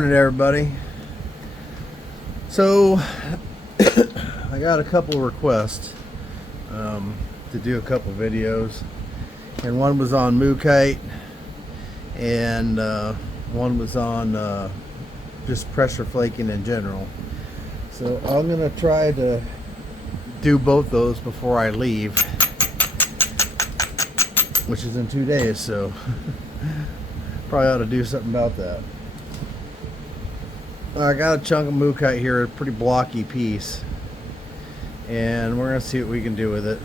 Morning, everybody. So I got a couple requests to do a couple videos, and one was on Mookaite, and one was on just pressure flaking in general. So I'm gonna try to do both those before I leave, which is in 2 days, so probably ought to do something about that. I got a chunk of Mookaite here, a pretty blocky piece, and we're going to see what we can do with it.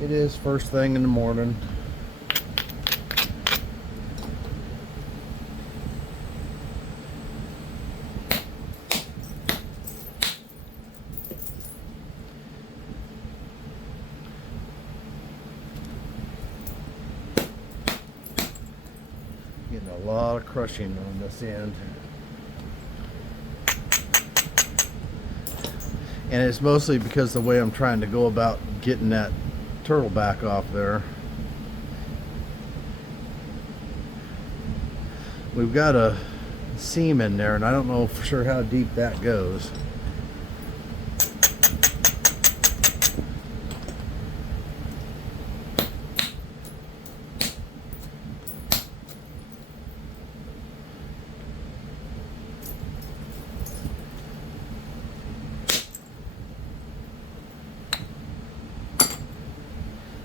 It is first thing in the morning. Getting a lot of crushing on this end. And it's mostly because the way I'm trying to go about getting that turtle back off there. We've got a seam in there, and I don't know for sure how deep that goes.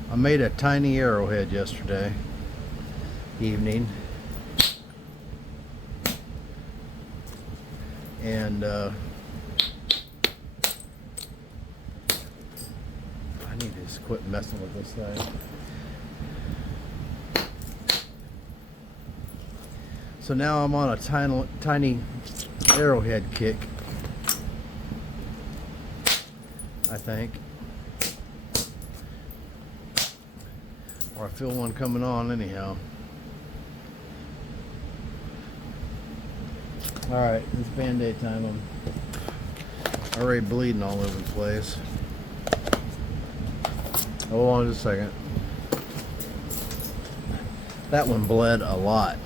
I made a tiny arrowhead yesterday evening, and I need to just quit messing with this thing. So now I'm on a tiny arrowhead kick, I think. Or I feel one coming on anyhow. Alright, it's Band-Aid time. I'm already bleeding all over the place. Hold on just a second. That one bled a lot.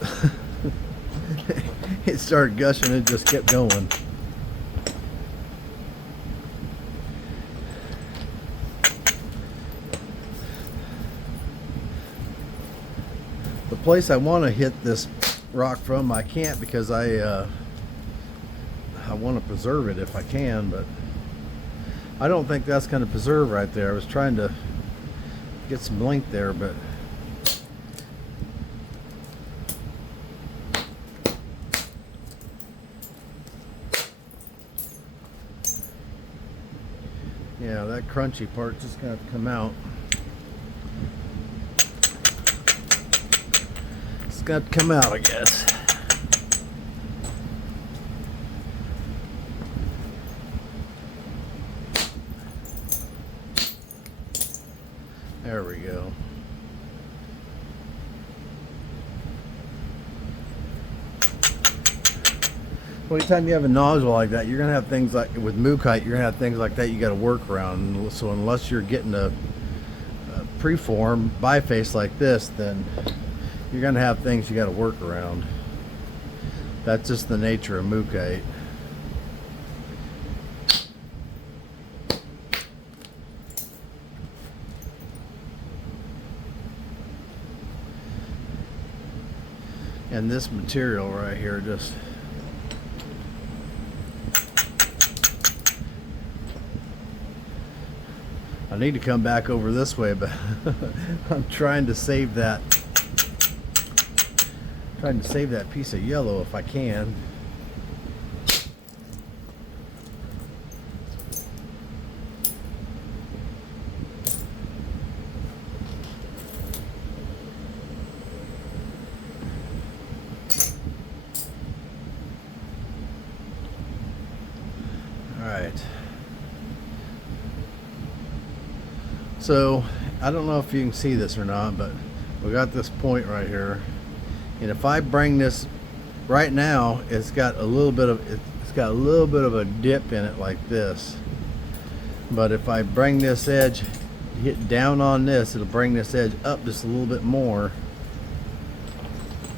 It started gushing, it just kept going. The place I want to hit this rock from, I can't, because I want to preserve it if I can, but I don't think that's going to preserve right there. I was trying to get some length there, but yeah, that crunchy part just got to come out. Got to come out, I guess. There we go. Well, anytime you have a nozzle like that, you're gonna have things like with Mookaite. You're gonna have things like that you got to work around. So unless you're getting a preform biface like this, then you're going to have things you got to work around. That's just the nature of Mookaite. And this material right here just I need to come back over this way, but I'm trying to save that piece of yellow if I can. So I don't know if you can see this or not, but we got this point right here, and if I bring this right now, it's got a little bit of a dip in it like this. But if I bring this edge, hit down on this, it'll bring this edge up just a little bit more,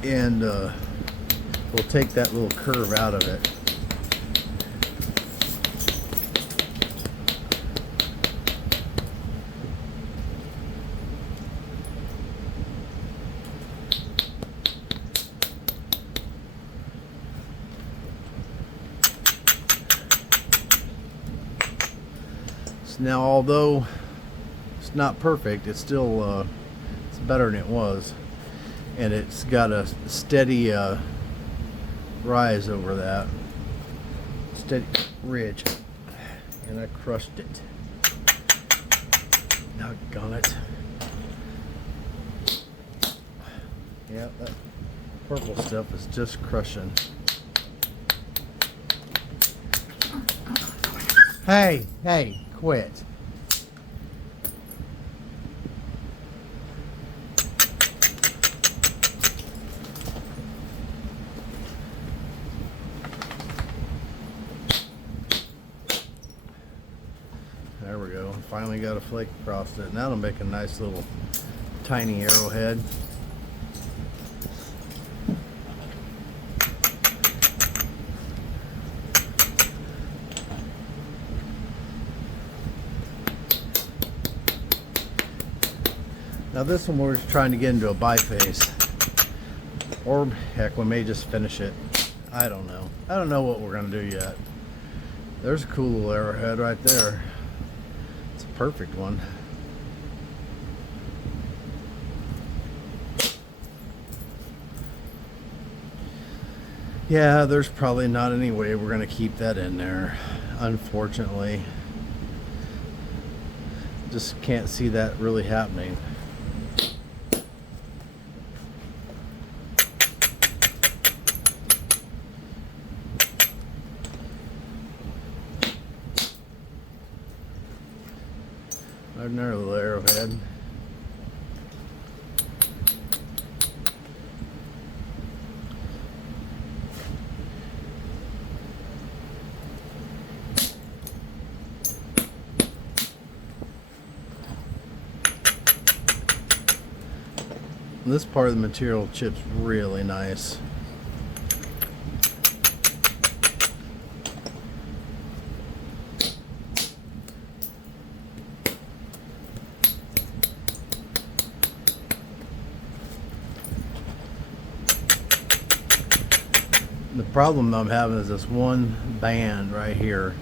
and we'll take that little curve out of it. Now, although it's not perfect, it's still it's better than it was, and it's got a steady rise over that, steady ridge, and I crushed it. Doggone it! Yeah, that purple stuff is just crushing. Hey, quit. There we go. Finally got a flake across it. Now it'll make a nice little tiny arrowhead. Now this one we're just trying to get into a biface, or heck, we may just finish it. I don't know. I don't know what we're gonna do yet. There's a cool little arrowhead right there. It's a perfect one. Yeah, there's probably not any way we're gonna keep that in there, unfortunately. Just can't see that really happening. Another little arrowhead. This part of the material chips really nice. The problem I'm having is this one band right here.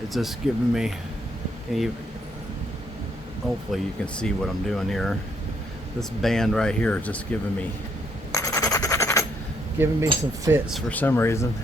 It's just giving me, hopefully you can see what I'm doing here. This band right here is just giving me some fits for some reason.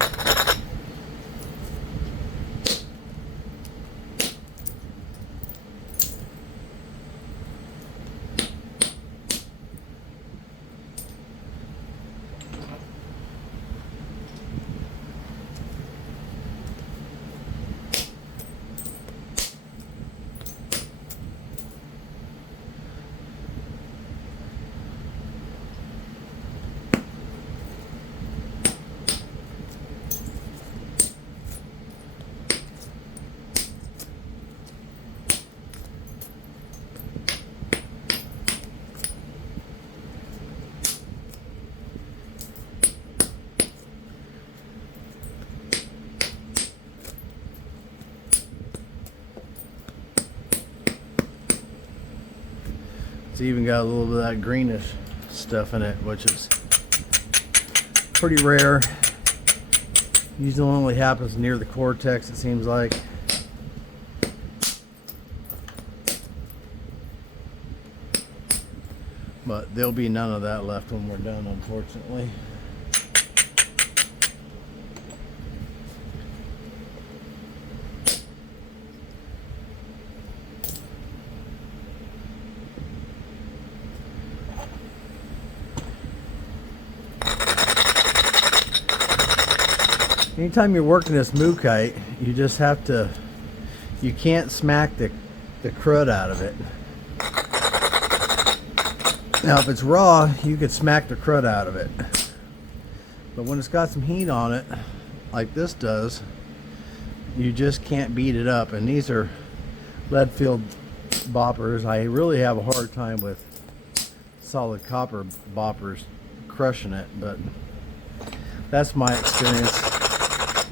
It's even got a little bit of that greenish stuff in it, which is pretty rare. Usually only happens near the cortex, it seems like. But there'll be none of that left when we're done, unfortunately. Anytime you're working this mookite, you just have to, you can't smack the the crud out of it. Now if it's raw, you could smack the crud out of it. But when it's got some heat on it, like this does, you just can't beat it up. And these are lead-filled boppers. I really have a hard time with solid copper boppers crushing it, but that's my experience.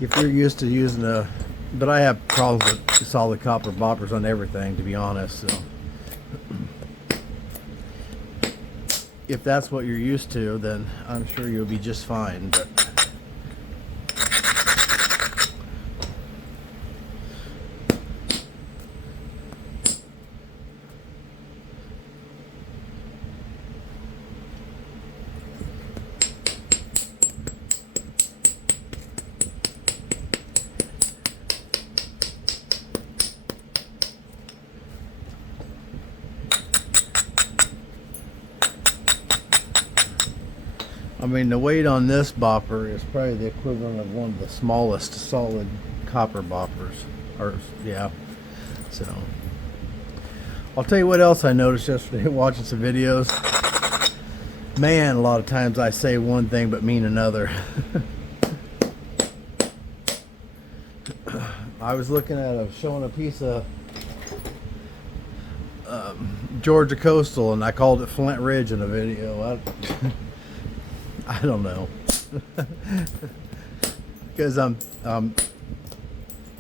If you're used to using but I have problems with solid copper boppers on everything, to be honest. So if that's what you're used to, then I'm sure you'll be just fine. But I mean, the weight on this bopper is probably the equivalent of one of the smallest solid copper boppers. Or, yeah. So, I'll tell you what else I noticed yesterday watching some videos. Man, a lot of times I say one thing but mean another. I was looking at showing a piece of Georgia Coastal, and I called it Flint Ridge in a video. I don't know. Because I'm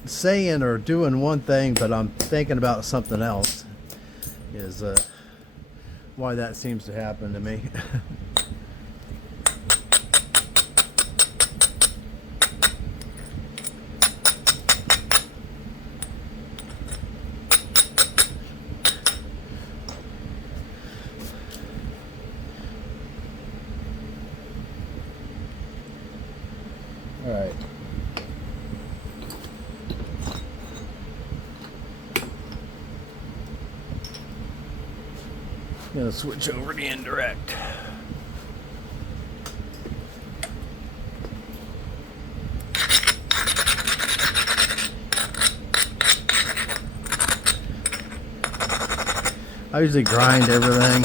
saying or doing one thing, but I'm thinking about something else, is why that seems to happen to me. All right. I'm gonna switch over to Indirect. I usually grind everything.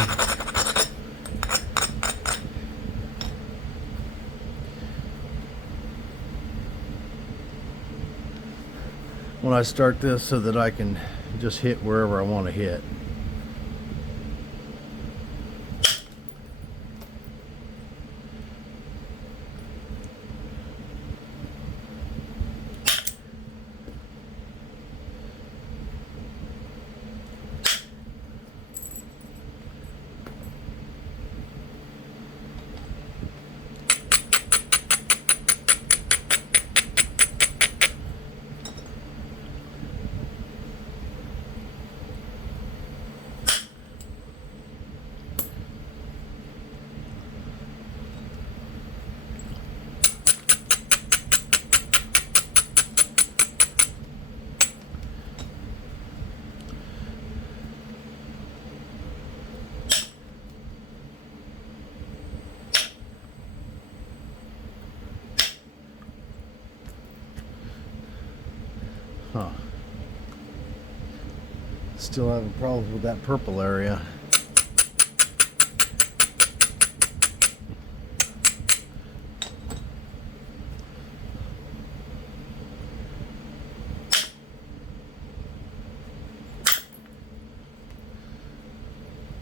When I start this, so that I can just hit wherever I want to hit. Huh. Still having problems with that purple area.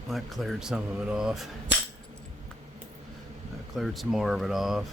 That cleared some of it off. That cleared some more of it off.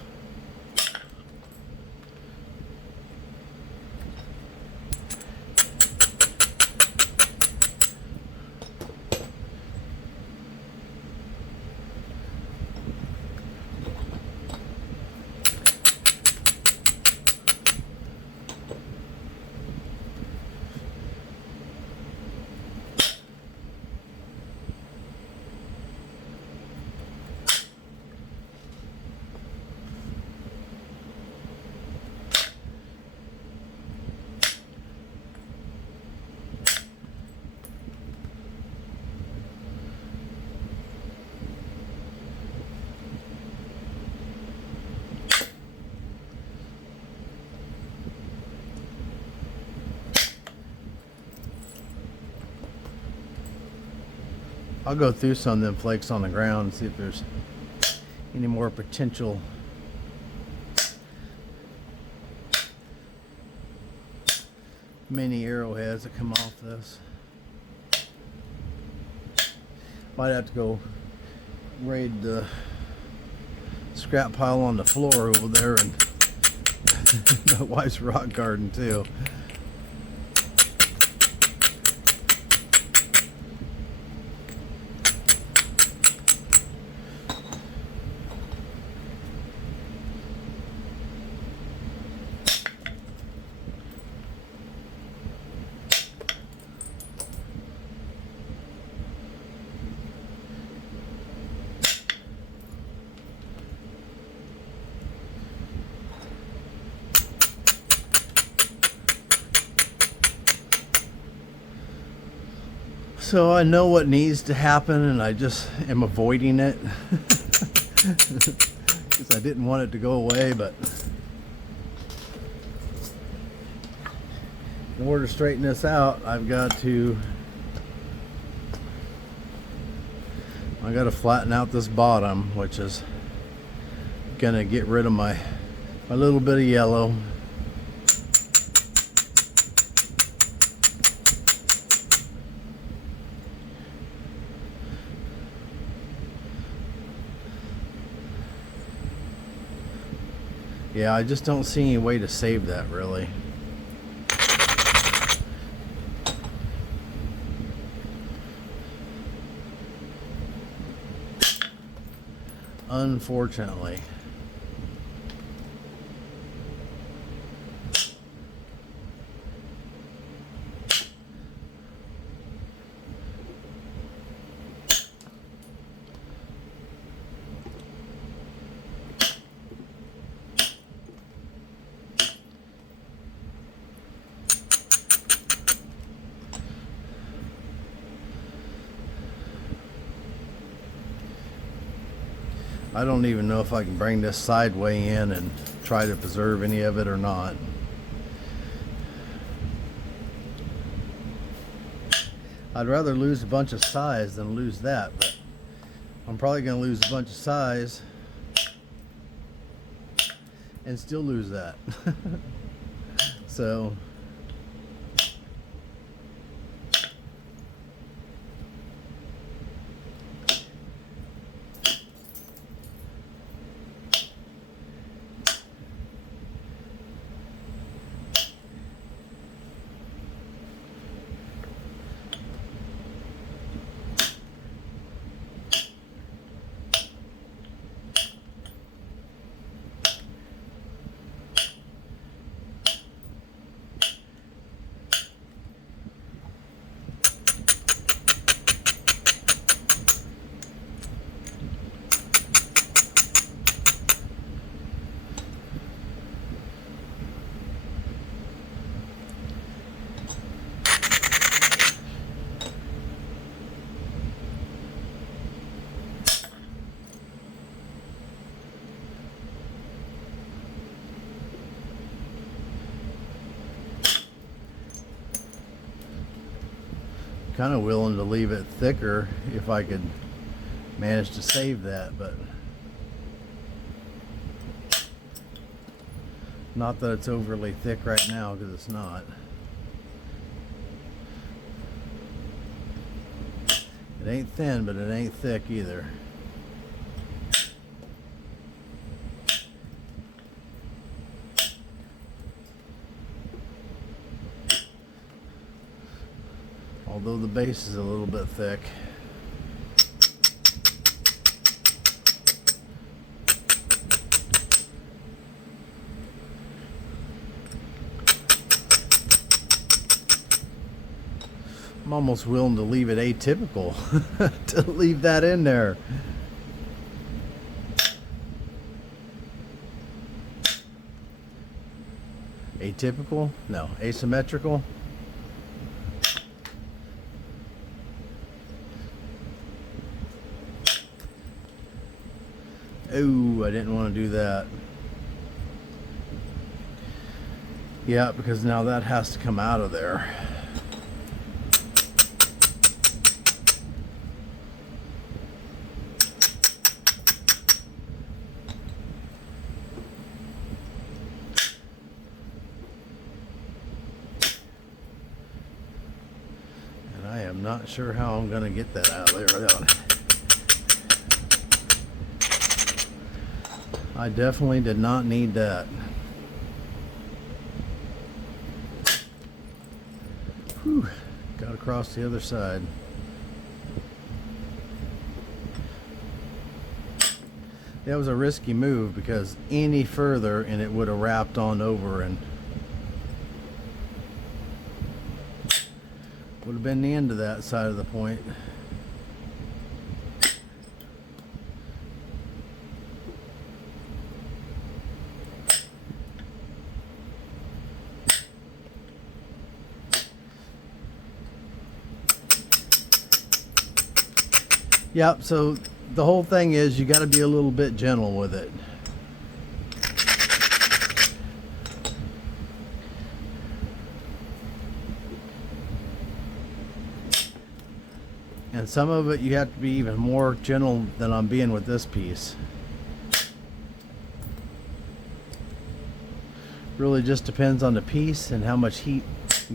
I'll go through some of them flakes on the ground and see if there's any more potential mini arrowheads that come off this. Might have to go raid the scrap pile on the floor over there and my wife's rock garden too. So I know what needs to happen, and I just am avoiding it because I didn't want it to go away. But in order to straighten this out, I got to flatten out this bottom, which is gonna get rid of my little bit of yellow. Yeah, I just don't see any way to save that, really. Unfortunately. I don't even know if I can bring this sideway in and try to preserve any of it or not. I'd rather lose a bunch of size than lose that, but I'm probably going to lose a bunch of size and still lose that. So kind of willing to leave it thicker if I could manage to save that, but not that it's overly thick right now, because it's not. It ain't thin, but it ain't thick either. Although the base is a little bit thick. I'm almost willing to leave it atypical to leave that in there. Atypical? No, asymmetrical. Oh, I didn't want to do that. Yeah, because now that has to come out of there. not sure how I'm gonna get that out of there without. I definitely did not need that. Whew, got across the other side. That was a risky move because any further and it would have wrapped on over and would have been the end of that side of the point. Yep, so the whole thing is you got to be a little bit gentle with it. And some of it you have to be even more gentle than I'm being with this piece. Really just depends on the piece and how much heat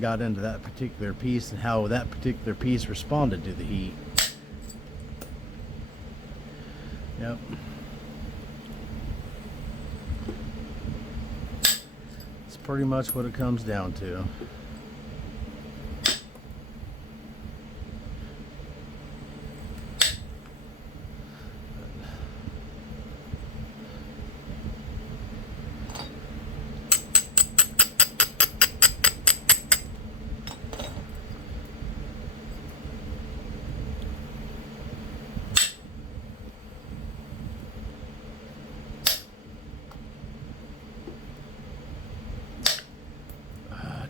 got into that particular piece and how that particular piece responded to the heat. Yep. It's pretty much what it comes down to.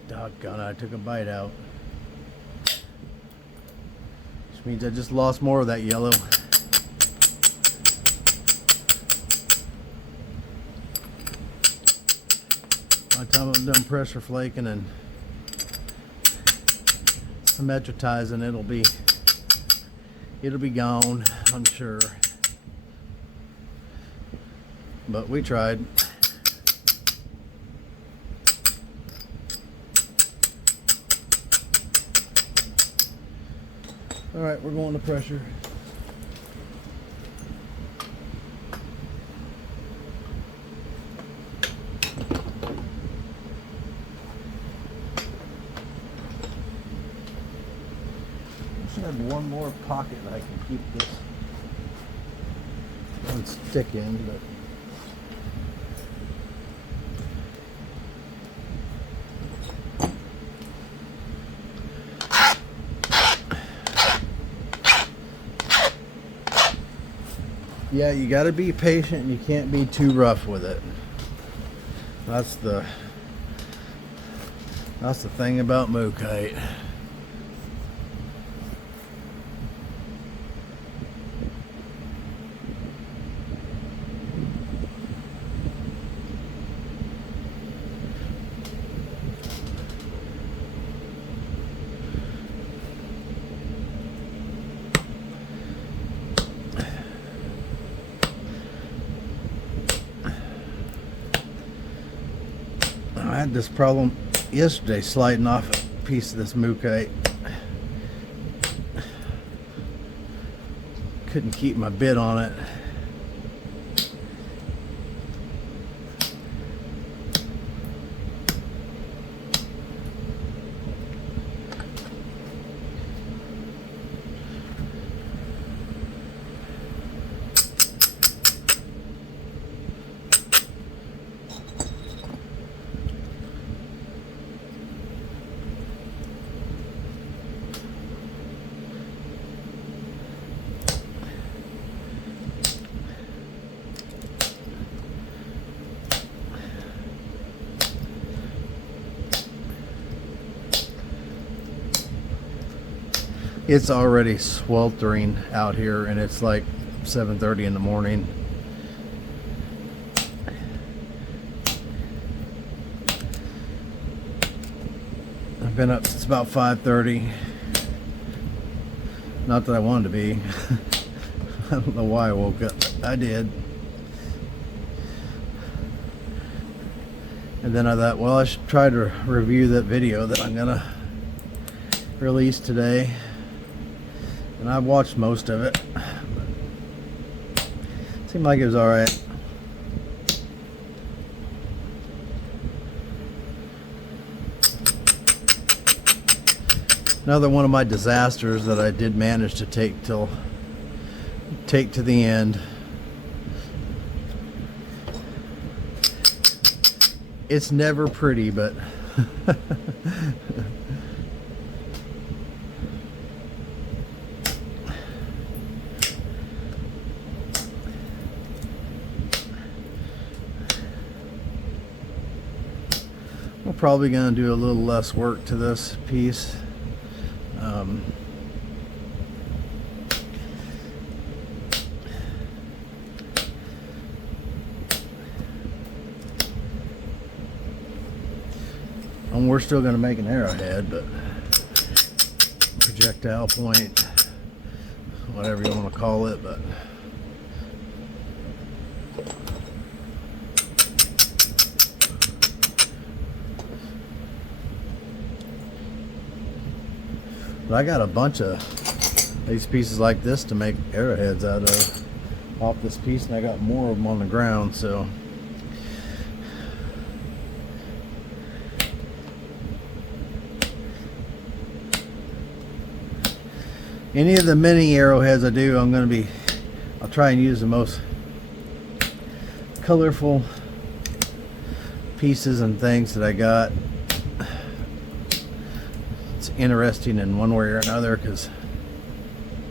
Doggone, I took a bite out. Which means I just lost more of that yellow. By the time I'm done pressure flaking and symmetrizing, it'll be gone, I'm sure. But we tried. All right, we're going to pressure. I should have one more pocket that I can keep this one stick in, but yeah, you got to be patient and you can't be too rough with it. That's the thing about Mookaite. I had this problem yesterday sliding off a piece of this Mookaite. Couldn't keep my bit on it. It's already sweltering out here and it's like 7:30 in the morning. I've been up since about 5:30. Not that I wanted to be. I don't know why I woke up. I did. And then I thought, well, I should try to review that video that I'm gonna release today. and I've watched most of it. Seemed like it was all right. Another one of my disasters that I did manage to take to the end. It's never pretty, but we're probably going to do a little less work to this piece. And we're still going to make an arrowhead, but projectile point, whatever you want to call it, but I got a bunch of these pieces like this to make arrowheads out of off this piece, and I got more of them on the ground, so any of the mini arrowheads I do, I'll try and use the most colorful pieces and things that I got. It's interesting in one way or another, because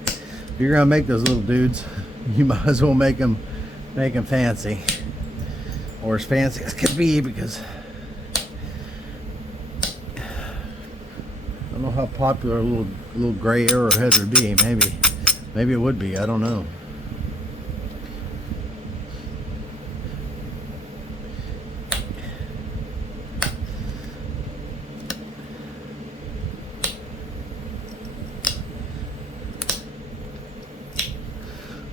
if you're gonna make those little dudes, you might as well make them fancy, or as fancy as can be, because I don't know how popular a little gray arrowhead would be. Maybe it would be. I don't know.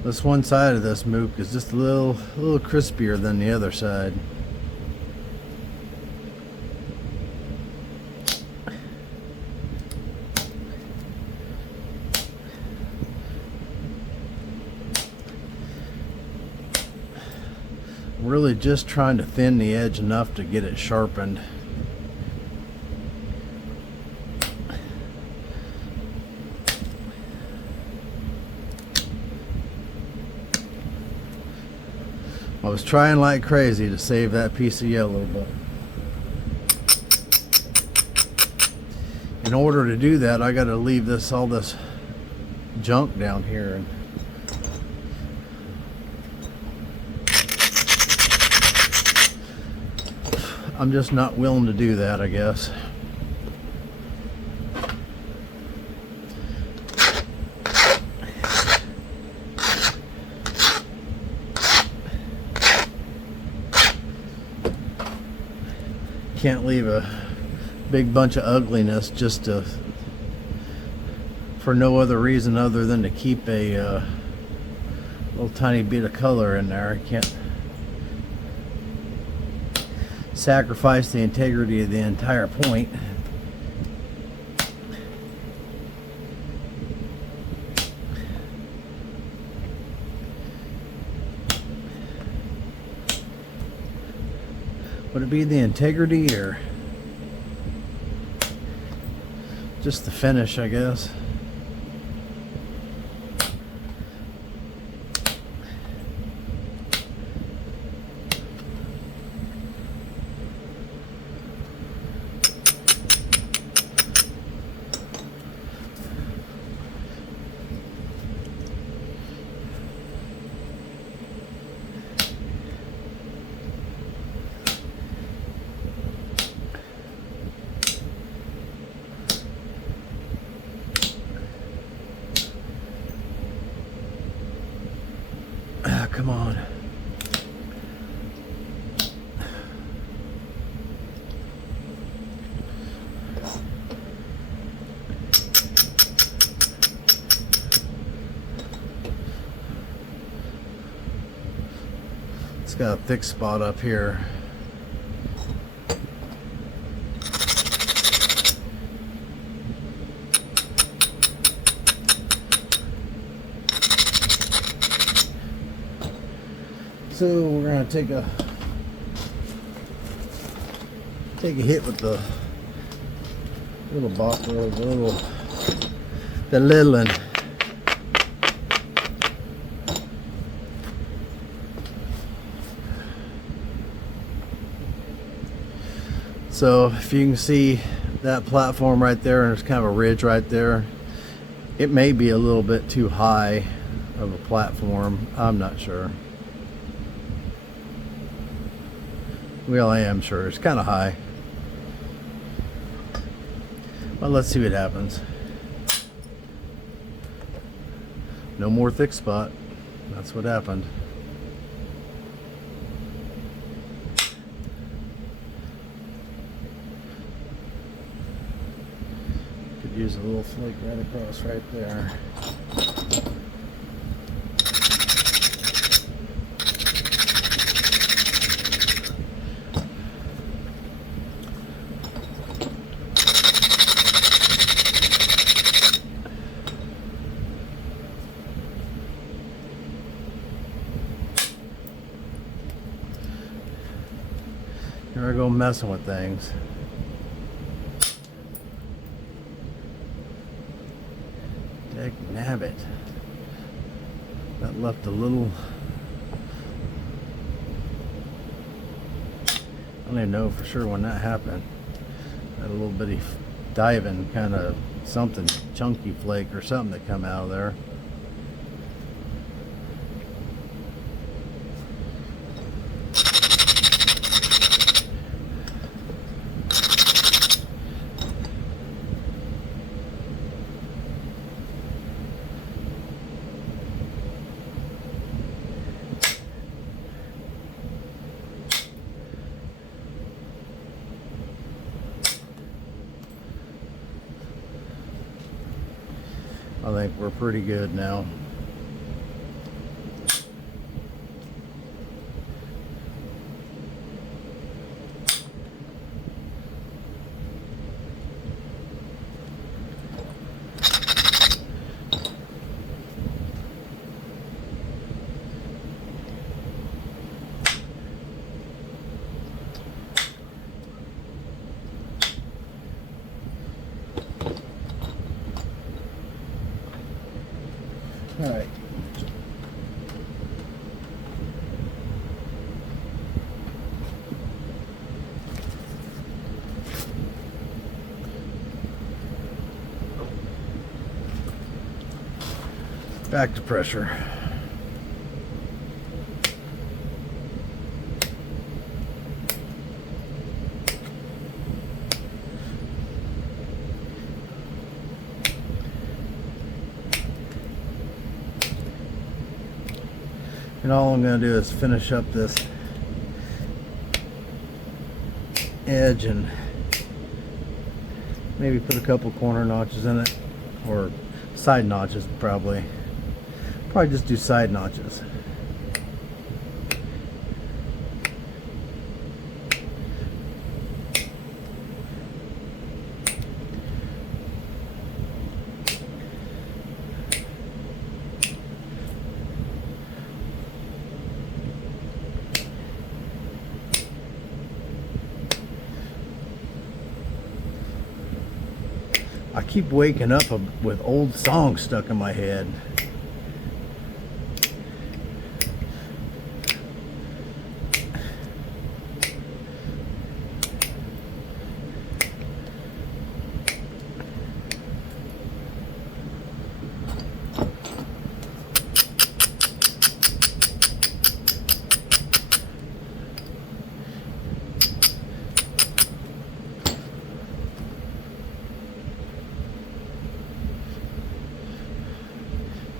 This one side of this mook is just a little crispier than the other side. I'm really just trying to thin the edge enough to get it sharpened. I was trying like crazy to save that piece of yellow, but in order to do that, I got to leave all this junk down here, and I'm just not willing to do that, I guess. Can't leave a big bunch of ugliness just for no other reason other than to keep a little tiny bit of color in there. I can't sacrifice the integrity of the entire point. Would it be the integrity or just the finish, I guess? Come on. It's got a thick spot up here. So we're gonna take a hit with the little bottle, the little one. So if you can see that platform right there, and there's kind of a ridge right there, it may be a little bit too high of a platform. I'm not sure. Well, I am sure it's kind of high. Well, let's see what happens. No more thick spot. That's what happened. Could use a little flake right across right there. Here I go messing with things. Dagnabbit. That left a little... I don't even know for sure when that happened. Had a little bitty diving kind of something, chunky flake or something that come out of there. I think we're pretty good now. All right. Back to pressure. And all I'm going to do is finish up this edge and maybe put a couple corner notches in it, or side notches probably. Probably just do side notches. I keep waking up with old songs stuck in my head.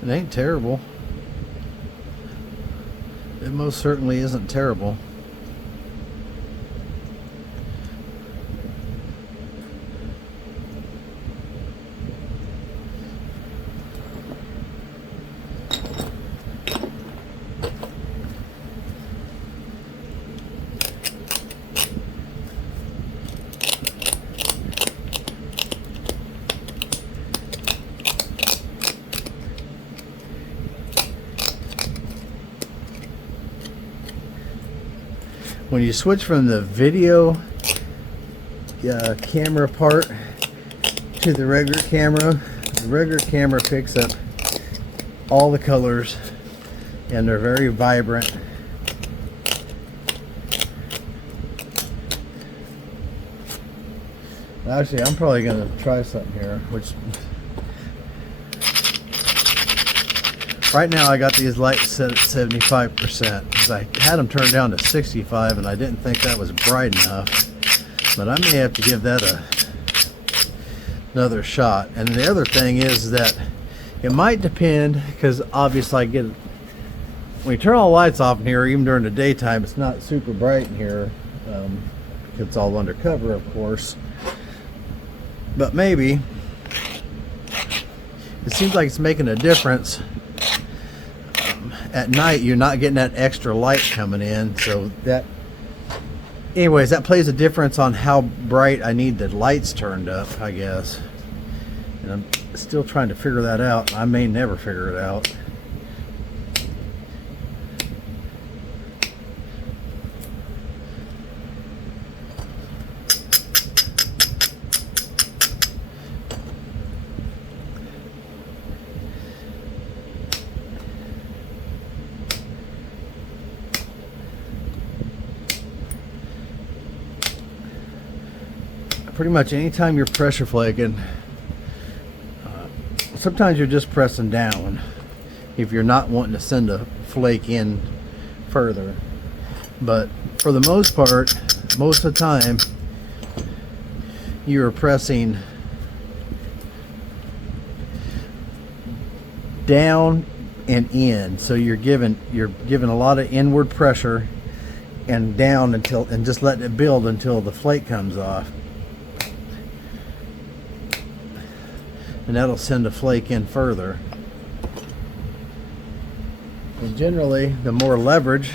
It ain't terrible. It most certainly isn't terrible. when you switch from the video camera part to the regular camera picks up all the colors, and they're very vibrant. Actually, I'm probably going to try something here, which right now I got these lights set at 75% because I had them turned down to 65 and I didn't think that was bright enough, but I may have to give that another shot. And the other thing is that it might depend, because obviously I get, when you turn all the lights off in here, even during the daytime, it's not super bright in here. It's all undercover, of course. But maybe it seems like it's making a difference. At night, you're not getting that extra light coming in, so that, anyways, that plays a difference on how bright I need the lights turned up, I guess. And I'm still trying to figure that out. I may never figure it out. Pretty much anytime you're pressure flaking, sometimes you're just pressing down if you're not wanting to send a flake in further. But for the most part, most of the time, you're pressing down and in. So you're giving a lot of inward pressure and down until, and just letting it build until the flake comes off. And that'll send a flake in further. And generally, the more leverage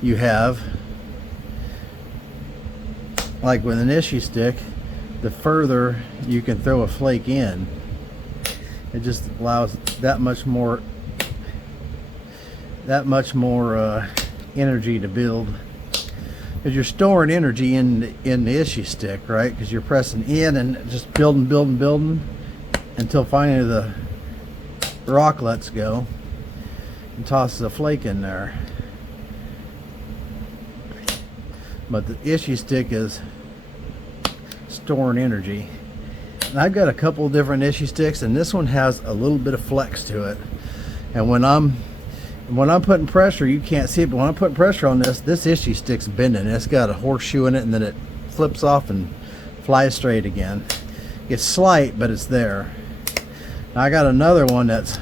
you have, like with an issue stick, the further you can throw a flake in. It just allows that much more energy to build. Because you're storing energy in the issue stick, right? Because you're pressing in and just building until finally the rock lets go and tosses a flake in there. But the issue stick is storing energy. And I've got a couple different issue sticks, and this one has a little bit of flex to it. And when I'm putting pressure, you can't see it, but when I'm putting pressure on this issue stick's bending. It's got a horseshoe in it, and then it flips off and flies straight again. It's slight, but it's there. I got another one that's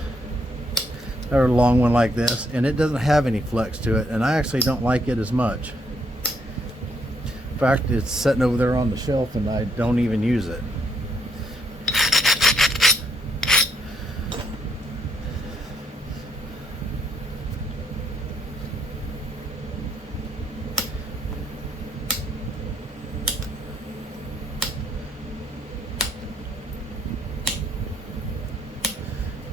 another long one like this, and it doesn't have any flex to it, and I actually don't like it as much. In fact, it's sitting over there on the shelf and I don't even use it.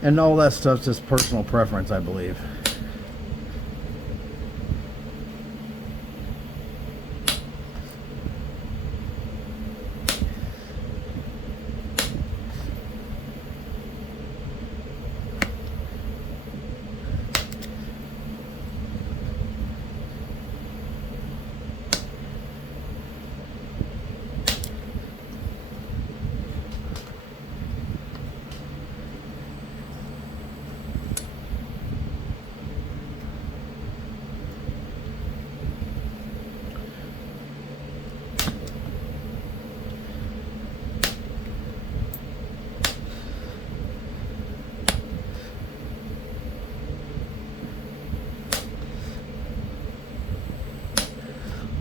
And all that stuff's just personal preference, I believe.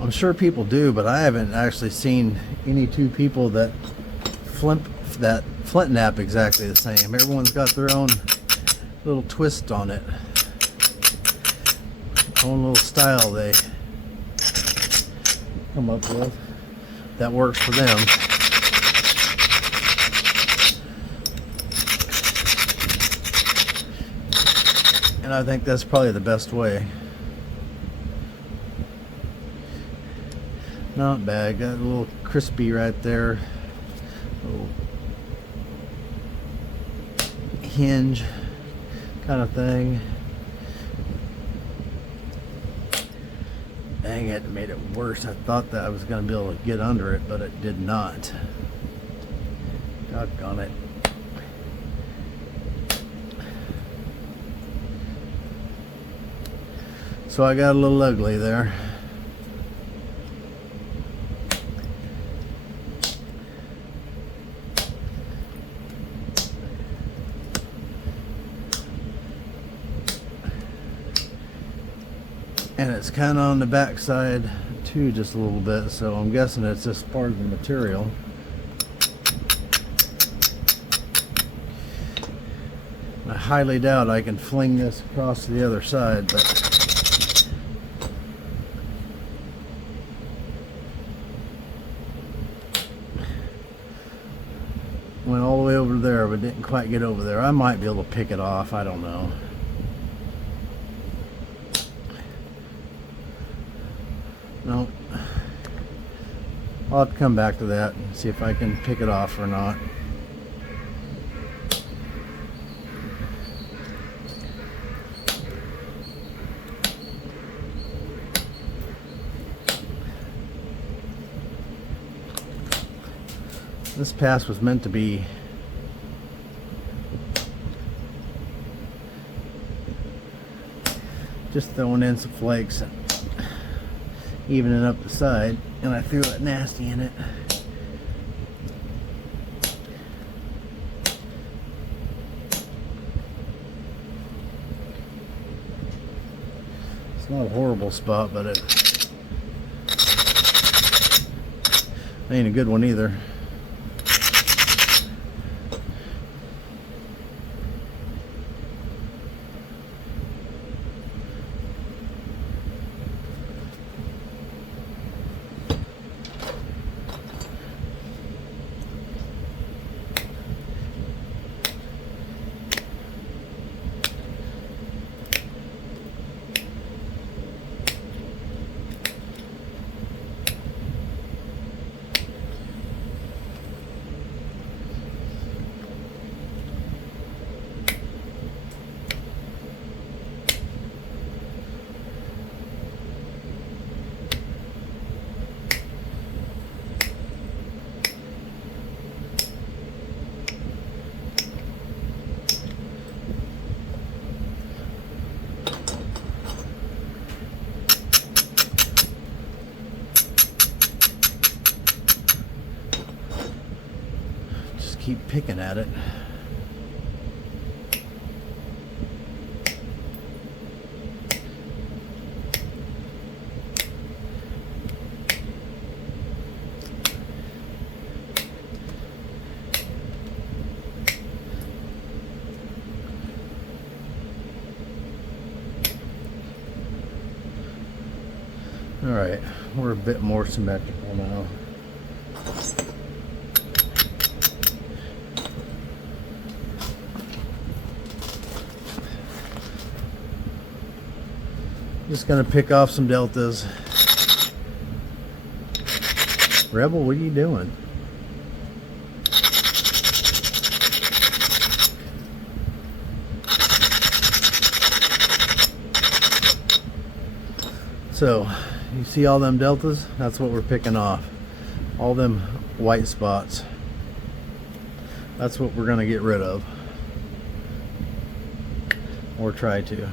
I'm sure people do, but I haven't actually seen any two people that flint-knap exactly the same. Everyone's got their own little twist on it, own little style they come up with that works for them. And I think that's probably the best way. Not bad. Got a little crispy right there. Little hinge kind of thing. Dang it, made it worse. I thought that I was going to be able to get under it, but it did not. Doggone it. So I got a little ugly there. And it's kind of on the back side too, just a little bit, so I'm guessing it's just part of the material. I highly doubt I can fling this across to the other side, but went all the way over there, but didn't quite get over there. I might be able to pick it off, I don't know. No, I'll have to come back to that and see if I can pick it off or not. This pass was meant to be just throwing in some flakes and evening up the side, and I threw it nasty in it. It's not a horrible spot, but it ain't a good one either. Keep picking at it. All right, we're a bit more symmetrical now. Just gonna pick off some deltas. Rebel, what are you doing? So, you see all them deltas? That's what we're picking off. All them white spots. That's what we're gonna get rid of. Or try to.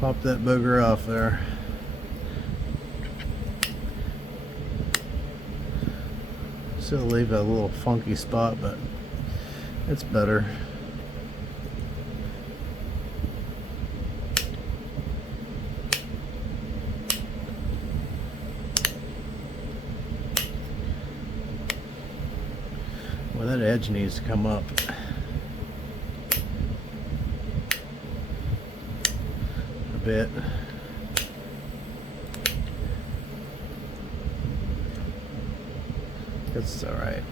Pop that booger off there. Still leave a little funky spot, but it's better. Well, that edge needs to come up a bit. It's all right.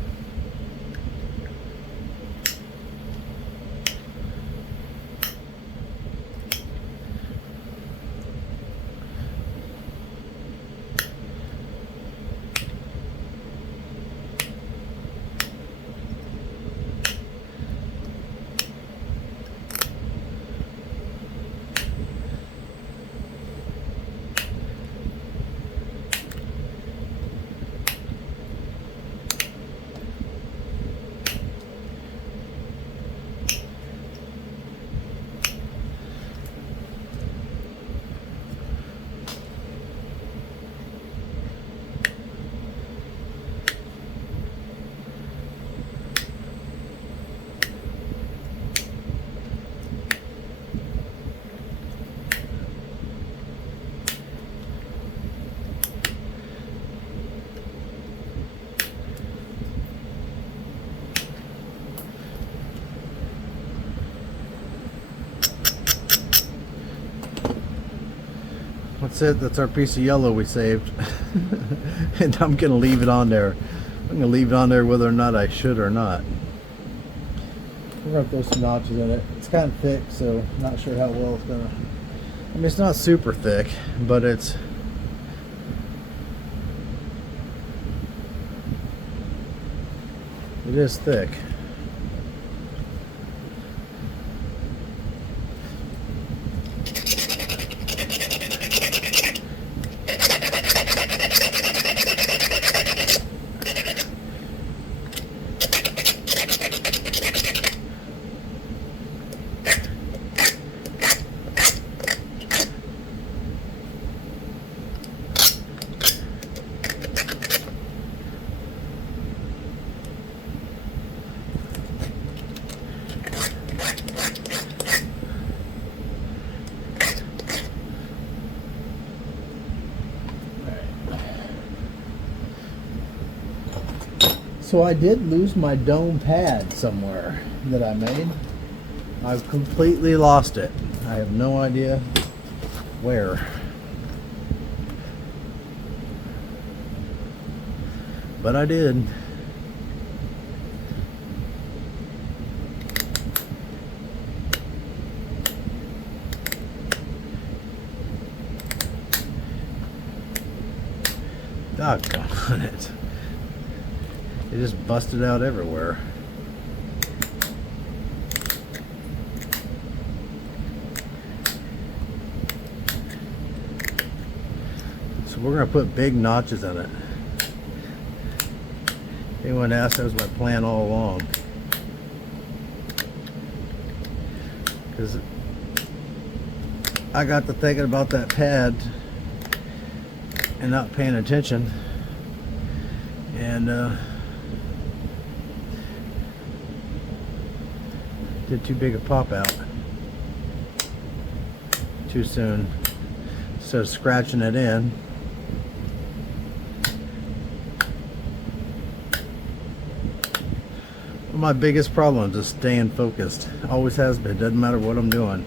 That's it. That's our piece of yellow we saved. And I'm gonna leave it on there. I'm gonna leave it on there whether or not I should or not. We're gonna throw some notches in it. It's kind of thick, so I'm not sure how well it's gonna. I mean, it's not super thick, but it is thick. So I did lose my dome pad somewhere that I made. I've completely lost it. I have no idea where. But I did. Doggone it. It just busted out everywhere. So we're going to put big notches in it. Anyone asked, that was my plan all along. Because I got to thinking about that pad and not paying attention. And did too big a pop out too soon, so scratching it in. My biggest problem is staying focused. Always has been. Doesn't matter what I'm doing.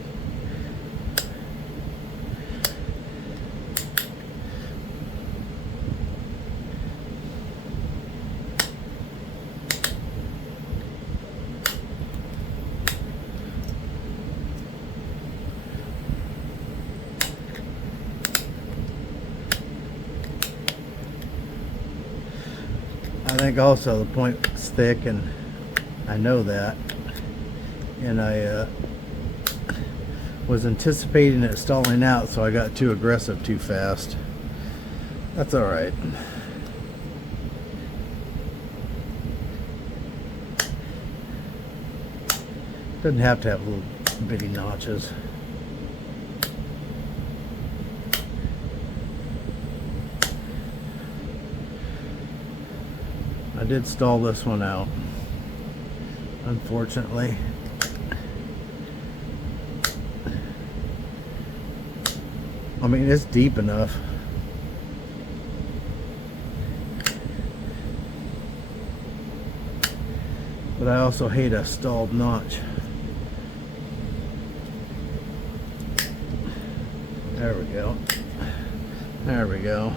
I think also the point's thick, and I know that, and I was anticipating it stalling out, so I got too aggressive too fast. That's all right. Doesn't have to have little bitty notches. I did stall this one out, unfortunately. I mean, it's deep enough. but I also hate a stalled notch. There we go. There we go.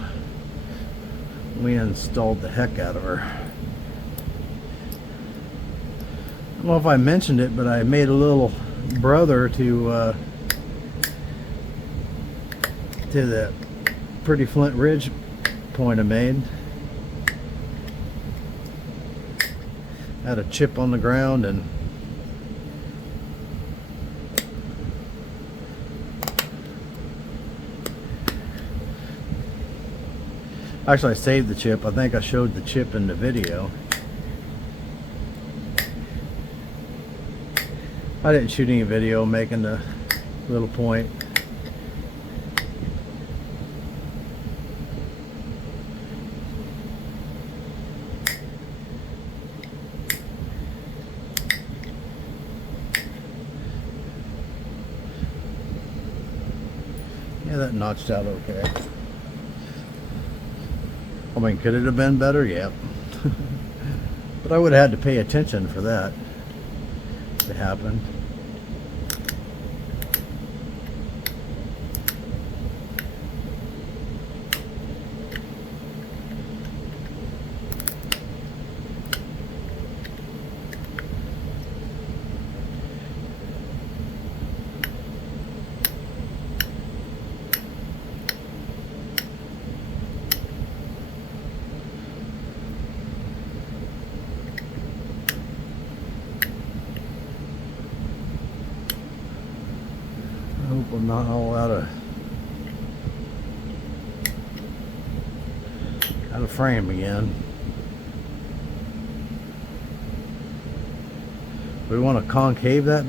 We installed the heck out of her. I don't know if I mentioned it, but I made a little brother to the pretty flint ridge point I made. Had a chip on the ground and actually I saved the chip. I think I showed the chip in the video. I didn't shoot any video making the little point. Yeah, that notched out okay. I mean, could it have been better? Yep. But I would have had to pay attention for that to happen. I hope I'm not all out of frame again. We want to concave that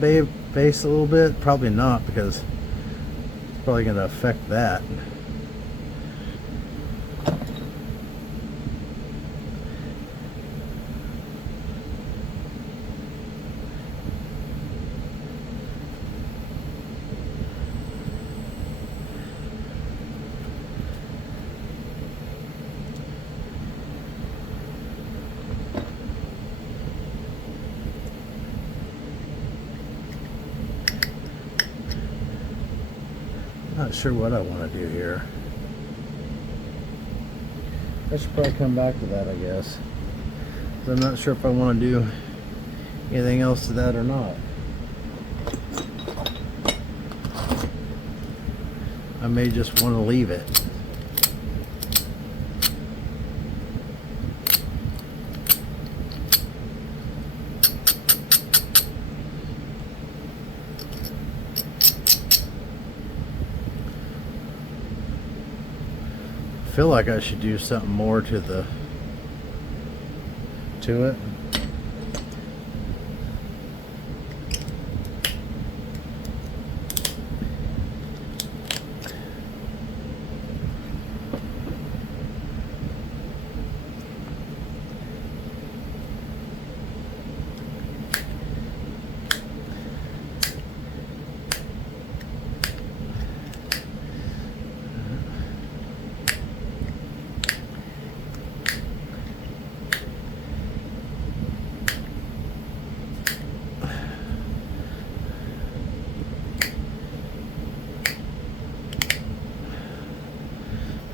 base a little bit? Probably not, because it's probably going to affect that. Not sure what I want to do here. I should probably come back to that, I guess. But I'm not sure if I want to do anything else to that or not. I may just want to leave it. I feel like I should do something more to it.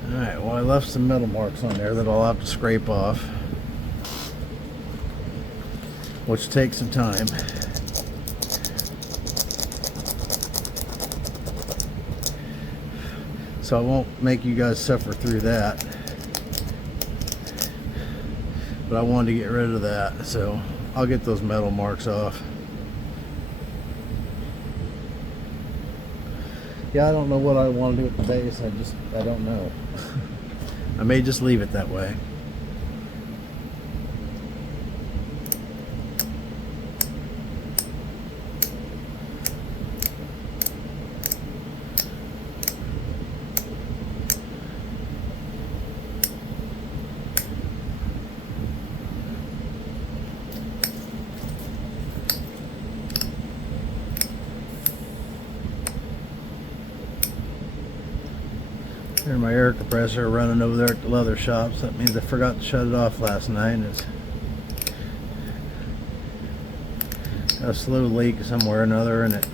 Alright, well I left some metal marks on there that I'll have to scrape off, which takes some time. So I won't make you guys suffer through that. But I wanted to get rid of that, so I'll get those metal marks off. Yeah, I don't know what I want to do with the base. I don't know. I may just leave it that way. Here's my air compressor running over there at the leather shop, so that means I forgot to shut it off last night, and it's a slow leak somewhere or another in it.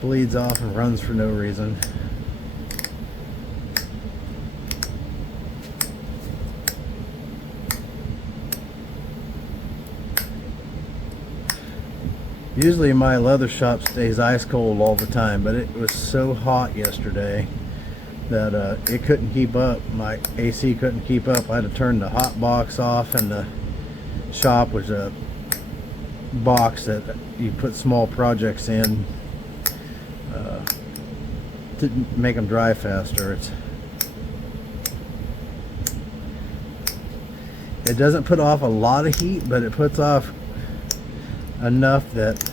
Bleeds off and runs for no reason. Usually my leather shop stays ice cold all the time, but it was so hot yesterday that it couldn't keep up. My AC couldn't keep up. I had to turn the hot box off, and the shop was a box that you put small projects in to make them dry faster. It doesn't put off a lot of heat, but it puts off enough that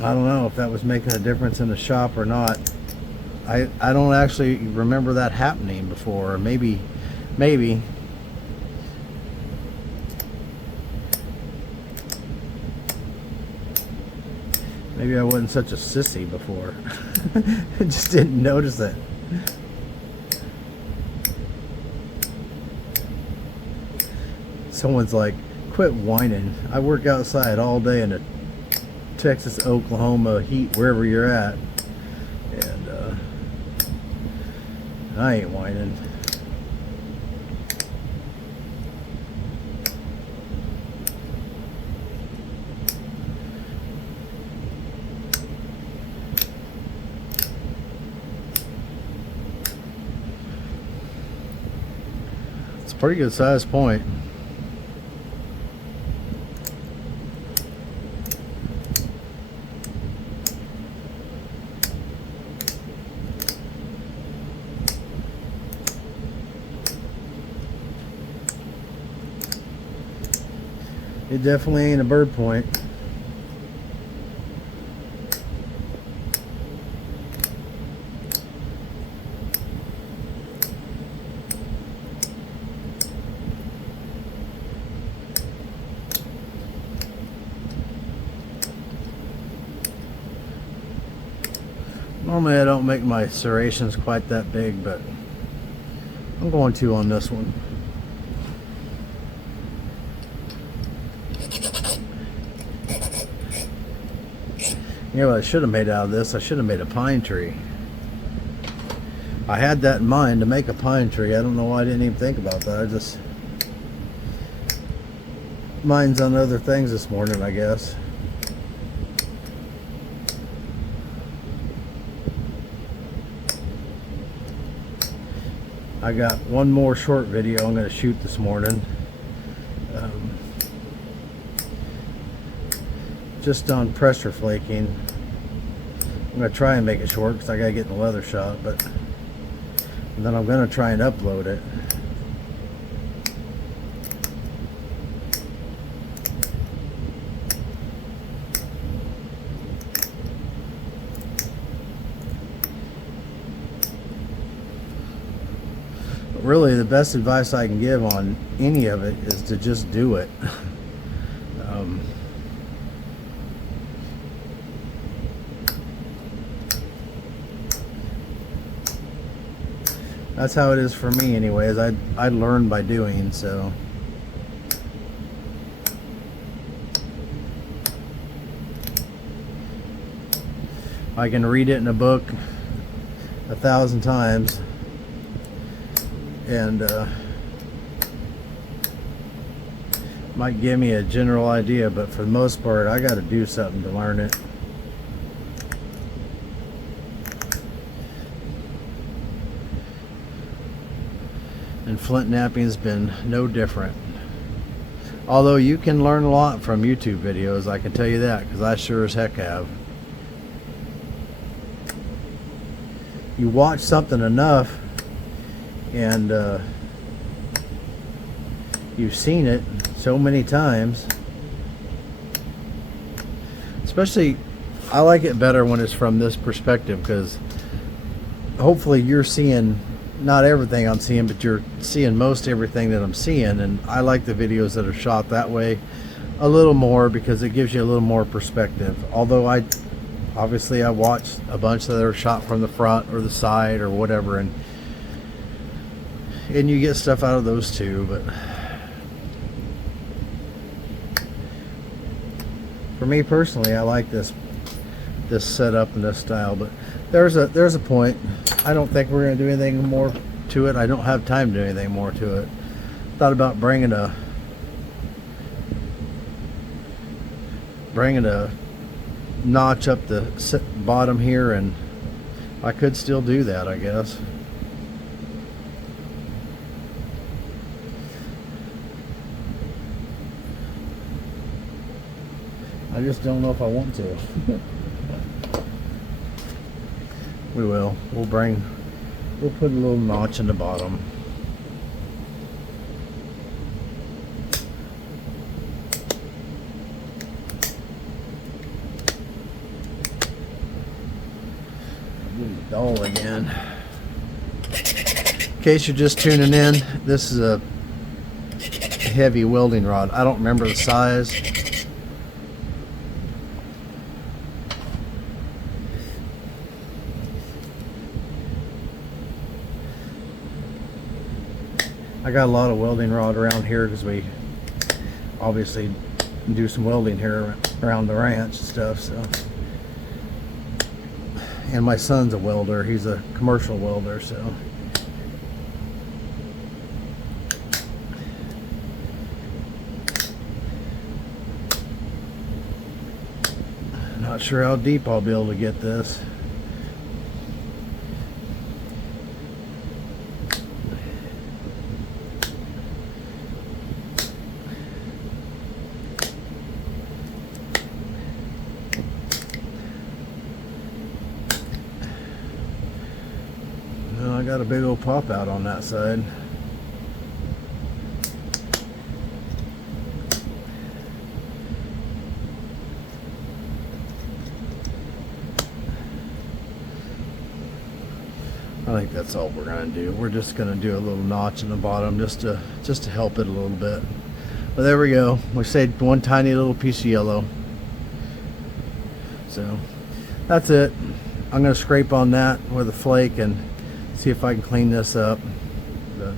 I don't know if that was making a difference in the shop or not. I don't actually remember that happening before. Maybe maybe I wasn't such a sissy before. I just didn't notice it. Someone's like, quit whining. I work outside all day in the Texas, Oklahoma heat, wherever you're at, and I ain't whining. It's a pretty good size point. It definitely ain't a bird point. Normally I don't make my serrations quite that big, but I'm going to on this one. You know what I should have made out of this? I should have made a pine tree. I had that in mind to make a pine tree. I don't know why I didn't even think about that. I just... mind's on other things this morning, I guess. I got one more short video I'm going to shoot this morning. Just on pressure flaking. I'm going to try and make it short because I got to get in the leather shop, but and then I'm going to try and upload it. But really, the best advice I can give on any of it is to just do it. That's how it is for me anyways. I learn by doing, so. I can read it in a book 1,000 times and might give me a general idea, but for the most part I got to do something to learn it. And flintknapping has been no different. Although you can learn a lot from YouTube videos, I can tell you that, because I sure as heck have. You watch something enough and you've seen it so many times. Especially, I like it better when it's from this perspective, because hopefully you're seeing not everything I'm seeing, but you're seeing most everything that I'm seeing, and I like the videos that are shot that way. a little more because it gives you a little more perspective. Although I watched a bunch that are shot from the front or the side or whatever, and you get stuff out of those too. But for me personally, I like this setup and this style. But there's a point. I don't think we're going to do anything more to it. I don't have time to do anything more to it. Thought about bringing a notch up the bottom here, and I could still do that, I guess. I just don't know if I want to. We will. We'll put a little notch in the bottom. Dull again. In case you're just tuning in, this is a heavy welding rod. I don't remember the size. I got a lot of welding rod around here because we obviously do some welding here around the ranch and stuff, so. And my son's a welder. He's a commercial welder, so. Not sure how deep I'll be able to get this. I got a big old pop out on that side. I think that's all we're gonna do. We're just gonna do a little notch in the bottom just to help it a little bit. But there we go. We saved one tiny little piece of yellow. So that's it. I'm gonna scrape on that with a flake and see if I can clean this up. But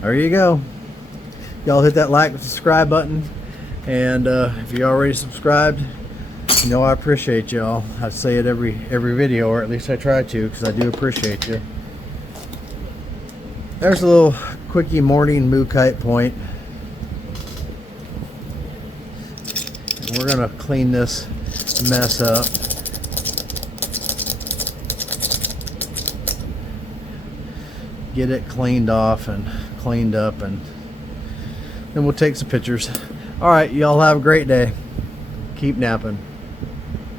there you go. Y'all hit that like and subscribe button, and if you already subscribed, you know I appreciate y'all. I say it every video, or at least I try to, because I do appreciate you. There's a little quickie morning mookite point. And we're gonna clean this mess up. Get it cleaned off and cleaned up, and then we'll take some pictures. All right, y'all have a great day. Keep napping.